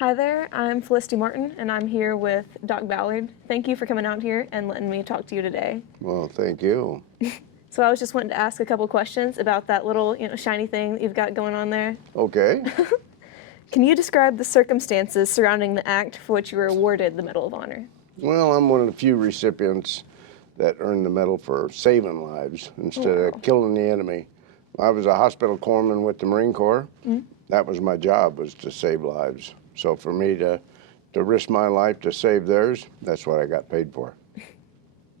Hi there, I'm Felicity Martin, and I'm here with Doc Ballard. Thank you for coming out here and letting me talk to you today. Well, thank you. So I was just wanting to ask a couple questions about that little, shiny thing that you've got going on there. Okay. Can you describe the circumstances surrounding the act for which you were awarded the Medal of Honor? Well, I'm one of the few recipients that earned the medal for saving lives instead Wow. of killing the enemy. I was a hospital corpsman with the Marine Corps. That was my job, was to save lives. So for me to risk my life to save theirs, that's what I got paid for.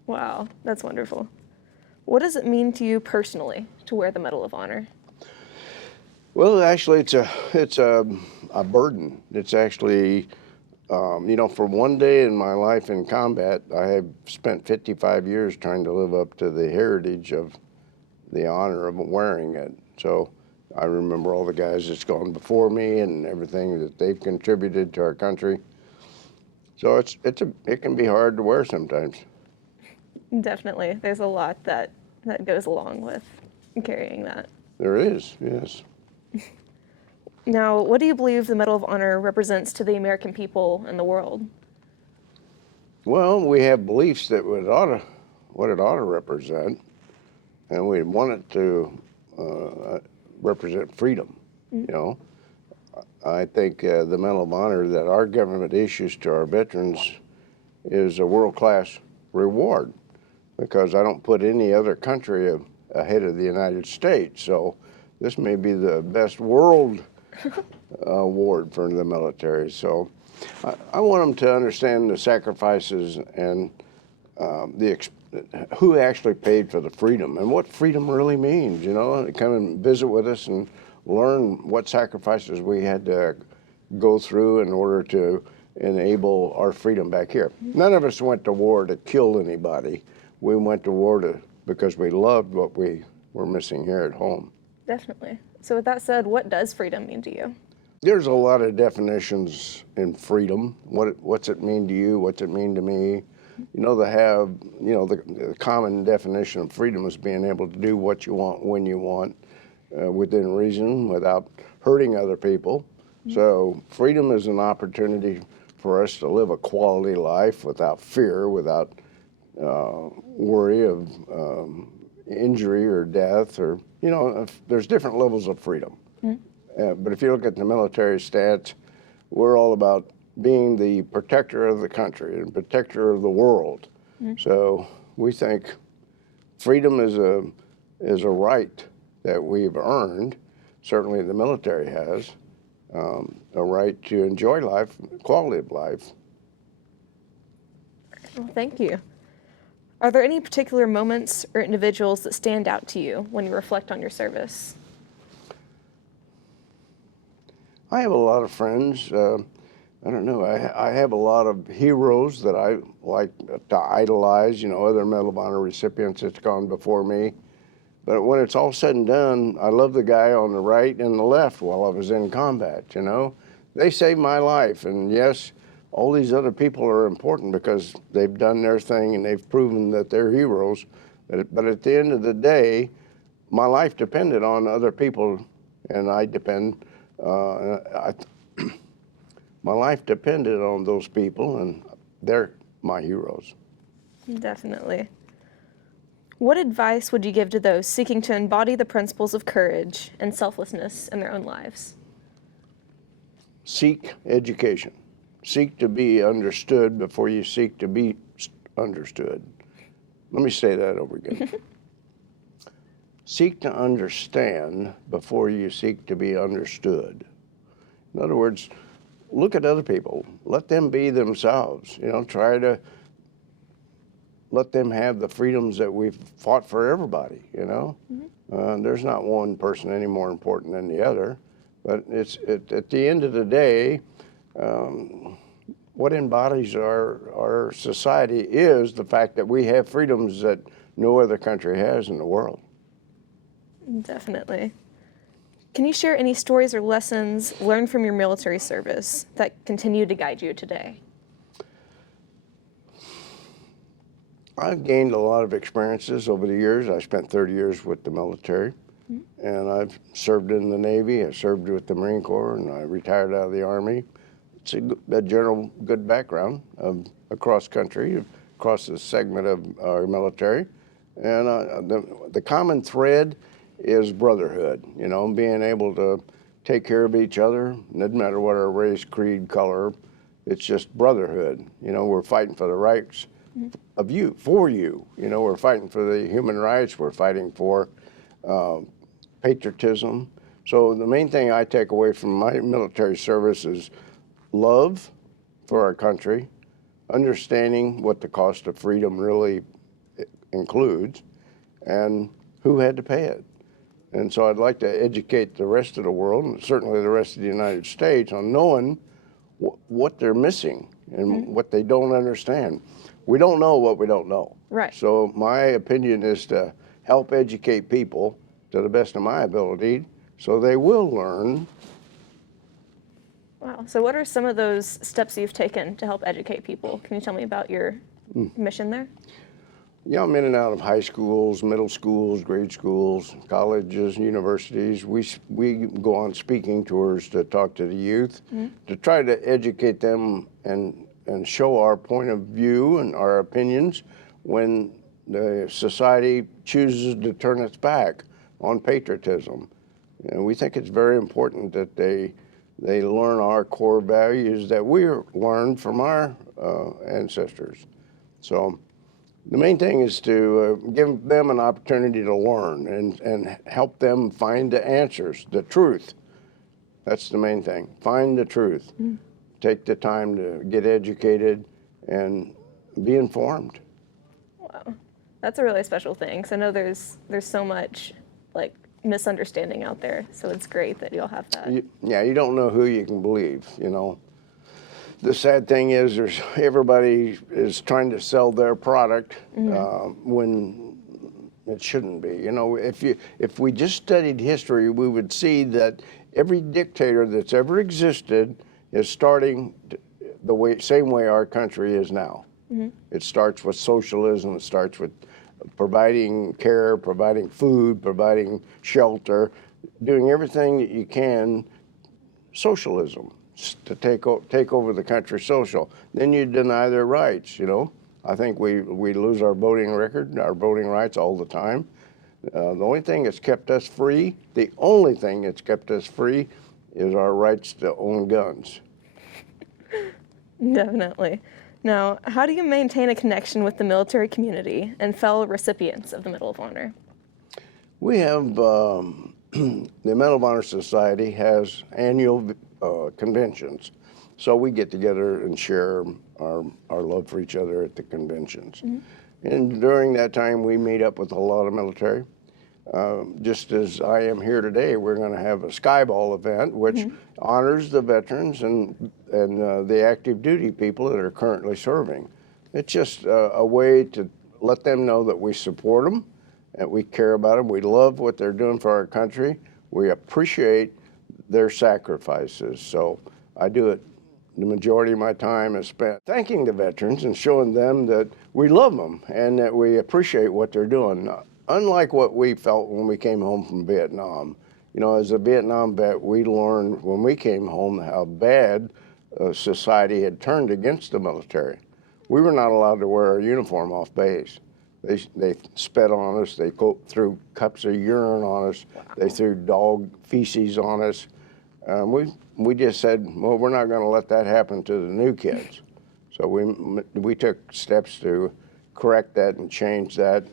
Wow, that's wonderful. What does it mean to you personally to wear the Medal of Honor? Well, actually, it's a burden. It's actually, for one day in my life in combat, I have spent 55 years trying to live up to the heritage of the honor of wearing it. So I remember all the guys that's gone before me and everything that they've contributed to our country. So it can be hard to wear sometimes. Definitely. There's a lot that goes along with carrying that. There is, yes. Now, what do you believe the Medal of Honor represents to the American people and the world? Well, we have beliefs that what it ought to represent, and we want it to represent freedom. You know, I think the Medal of Honor that our government issues to our veterans is a world-class reward, because I don't put any other country ahead of the United States. So this may be the best world award for the military. So I want them to understand the sacrifices and who actually paid for the freedom and what freedom really means. Come and visit with us and learn what sacrifices we had to go through in order to enable our freedom back here. None of us went to war to kill anybody. We went to war because we loved what we were missing here at home. Definitely. So with that said, what does freedom mean to you? There's a lot of definitions in freedom. What's it mean to you? What's it mean to me? The common definition of freedom is being able to do what you want, when you want, within reason, without hurting other people. So freedom is an opportunity for us to live a quality life without fear, without worry of injury or death, or, there's different levels of freedom. But if you look at the military stats, we're all about being the protector of the country and protector of the world. So we think freedom is a right that we've earned. Certainly the military has a right to enjoy life, quality of life. Well, thank you. Are there any particular moments or individuals that stand out to you when you reflect on your service? I have a lot of friends. I don't know. I have a lot of heroes that I like to idolize, other Medal of Honor recipients that's gone before me. But when it's all said and done, I love the guy on the right and the left while I was in combat, They saved my life. And yes, all these other people are important because they've done their thing and they've proven that they're heroes. But at the end of the day, my life depended on other people, and I depend. My life depended on those people, and they're my heroes. Definitely. What advice would you give to those seeking to embody the principles of courage and selflessness in their own lives? Seek education. Seek to be understood before you seek to be understood. Let me say that over again. Seek to understand before you seek to be understood. In other words, look at other people. Let them be themselves. Try to let them have the freedoms that we've fought for everybody, There's not one person any more important than the other. But at the end of the day, what embodies our society is the fact that we have freedoms that no other country has in the world. Definitely. Can you share any stories or lessons learned from your military service that continue to guide you today? I've gained a lot of experiences over the years. I spent 30 years with the military, and I've served in the Navy. I served with the Marine Corps, and I retired out of the Army. it's a general good background across country, across the segment of our military. And the common thread is brotherhood, you know, being able to take care of each other. Doesn't matter what our race, creed, color, it's just brotherhood. You know, we're fighting for the rights of you, for you. You know, we're fighting for the human rights, we're fighting for patriotism. So the main thing I take away from my military service is love for our country, understanding what the cost of freedom really includes, and who had to pay it. And so I'd like to educate the rest of the world, and certainly the rest of the United States, on knowing what they're missing and what they don't understand. We don't know what we don't know. Right. So my opinion is to help educate people to the best of my ability so they will learn. Wow. So what are some of those steps you've taken to help educate people? Can you tell me about your mission there? Yeah, I'm in and out of high schools, middle schools, grade schools, colleges, universities. We go on speaking tours to talk to the youth, to try to educate them and show our point of view and our opinions when the society chooses to turn its back on patriotism. And we think it's very important that they learn our core values that we learned from our ancestors. So the main thing is to give them an opportunity to learn and help them find the answers, the truth. That's the main thing. Find the truth. Take the time to get educated and be informed. Wow. That's a really special thing. 'Cause I know there's so much like misunderstanding out there. So it's great that you'll have that. You don't know who you can believe, you know. The sad thing is everybody is trying to sell their product when it shouldn't be. You know, if we just studied history, we would see that every dictator that's ever existed is starting the same way our country is now. It starts with socialism. It starts with providing care, providing food, providing shelter, doing everything that you can, socialism, to take over the country social. Then you deny their rights, you know. I think we lose our voting record, our voting rights all the time. The only thing that's kept us free, the only thing that's kept us free is our rights to own guns. Definitely. Now, how do you maintain a connection with the military community and fellow recipients of the Medal of Honor? We have, the Medal of Honor Society has annual conventions. So we get together and share our love for each other at the conventions. And during that time, we meet up with a lot of military. Just as I am here today, we're going to have a skyball event, which honors the veterans and the active duty people that are currently serving. It's just a way to let them know that we support them, that we care about them, we love what they're doing for our country, we appreciate their sacrifices. So I do it. The majority of my time is spent thanking the veterans and showing them that we love them and that we appreciate what they're doing. Unlike what we felt when we came home from Vietnam. You know, as a Vietnam vet, we learned when we came home how bad society had turned against the military. We were not allowed to wear our uniform off base. They spat on us, they threw cups of urine on us, they threw dog feces on us. We just said, well, we're not going to let that happen to the new kids. So we took steps to correct that and change that.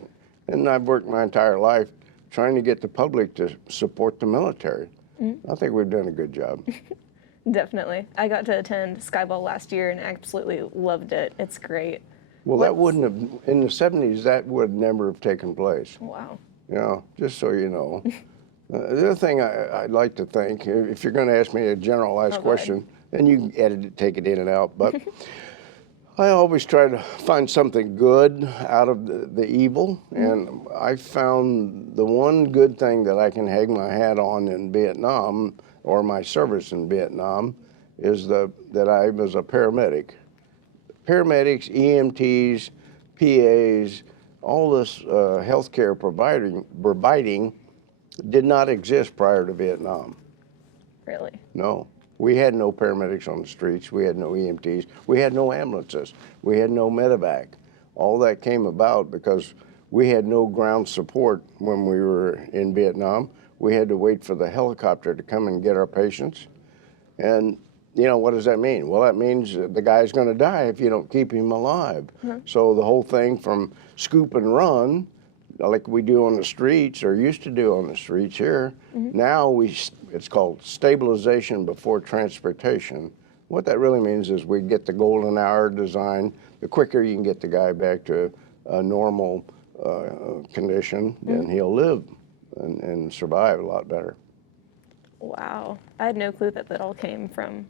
And I've worked my entire life trying to get the public to support the military. I think we've done a good job. Definitely. I got to attend Skyball last year and absolutely loved it. It's great. Well, that wouldn't have, in the 70s, that would never have taken place. Wow. You know, just so you know. The other thing I'd like to think, if you're going to ask me a generalized question, and you can edit it, take it in and out, but I always try to find something good out of the evil, and I found the one good thing that I can hang my hat on in Vietnam, or my service in Vietnam, is that I was a paramedic. Paramedics, EMTs, PAs, all this healthcare providing did not exist prior to Vietnam. Really? No. We had no paramedics on the streets. We had no EMTs. We had no ambulances. We had no medevac. All that came about because we had no ground support when we were in Vietnam. We had to wait for the helicopter to come and get our patients. And, you know, what does that mean? Well, that means the guy's going to die if you don't keep him alive. So the whole thing from scoop and run, like we do on the streets or used to do on the streets here, now it's called stabilization before transportation. What that really means is we get the golden hour design. The quicker you can get the guy back to a normal condition, then he'll live and survive a lot better. Wow. I had no clue that that all came from.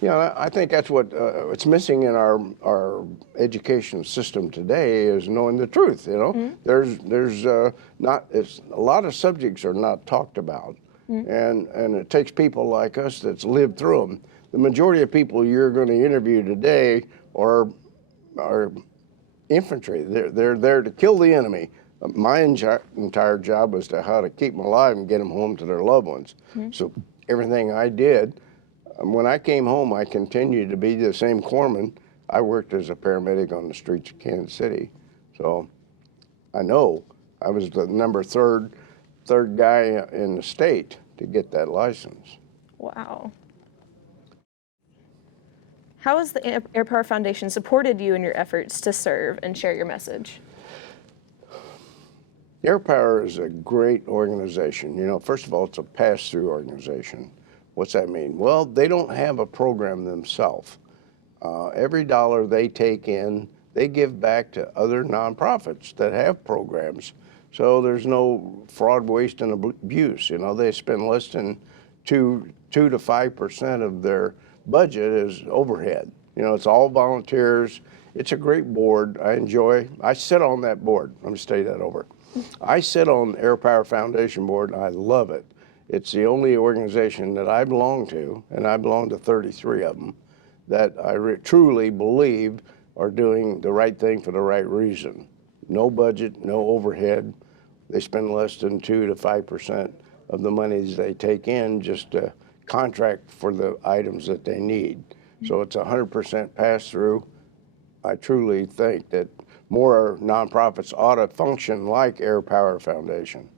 Yeah, I think that's what it's missing in our education system today is knowing the truth. You know, there's not it's a lot of subjects are not talked about, and it takes people like us that's lived through them. The majority of people you're going to interview today are infantry. They're there to kill the enemy. My entire job was to how to keep them alive and get them home to their loved ones. So everything I did. When I came home, I continued to be the same corpsman. I worked as a paramedic on the streets of Kansas City. So I know I was the third guy in the state to get that license. Wow. How has the Airpower Foundation supported you in your efforts to serve and share your message? Airpower is a great organization. You know, first of all, it's a pass-through organization. What's that mean? Well, they don't have a program themselves. Every dollar they take in, they give back to other nonprofits that have programs. So there's no fraud, waste, and abuse. You know, they spend less than 2 to 5% of their budget as overhead. You know, it's all volunteers. It's a great board. I sit on that board. Let me say that over. I sit on the Airpower Foundation board, and I love it. It's the only organization that I belong to, and I belong to 33 of them, that I truly believe are doing the right thing for the right reason. No budget, no overhead. They spend less than 2 to 5% of the monies they take in just to contract for the items that they need. So it's 100% pass-through. I truly think that more nonprofits ought to function like Airpower Foundation.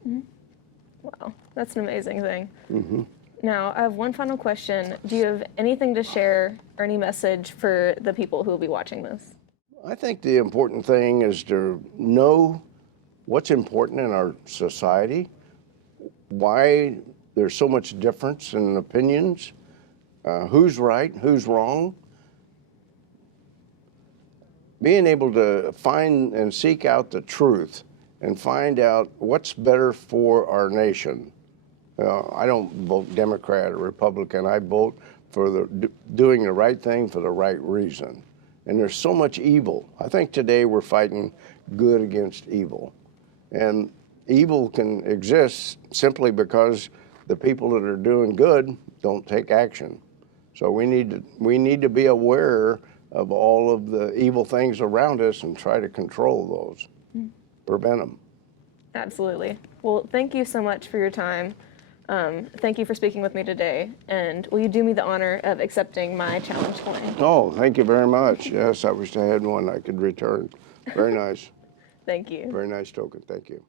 Wow, that's an amazing thing. Now, I have one final question. Do you have anything to share or any message for the people who will be watching this? I think the important thing is to know what's important in our society, why there's so much difference in opinions, who's right, who's wrong. Being able to find and seek out the truth and find out what's better for our nation. I don't vote Democrat or Republican. I vote for doing the right thing for the right reason. And there's so much evil. I think today we're fighting good against evil. And evil can exist simply because the people that are doing good don't take action. So we need to be aware of all of the evil things around us and try to control those. Prevent them. Absolutely. Well, thank you so much for your time. Thank you for speaking with me today. And will you do me the honor of accepting my challenge coin? Oh, thank you very much. Yes, I wish I had one I could return. Very nice. Thank you. Very nice token. Thank you.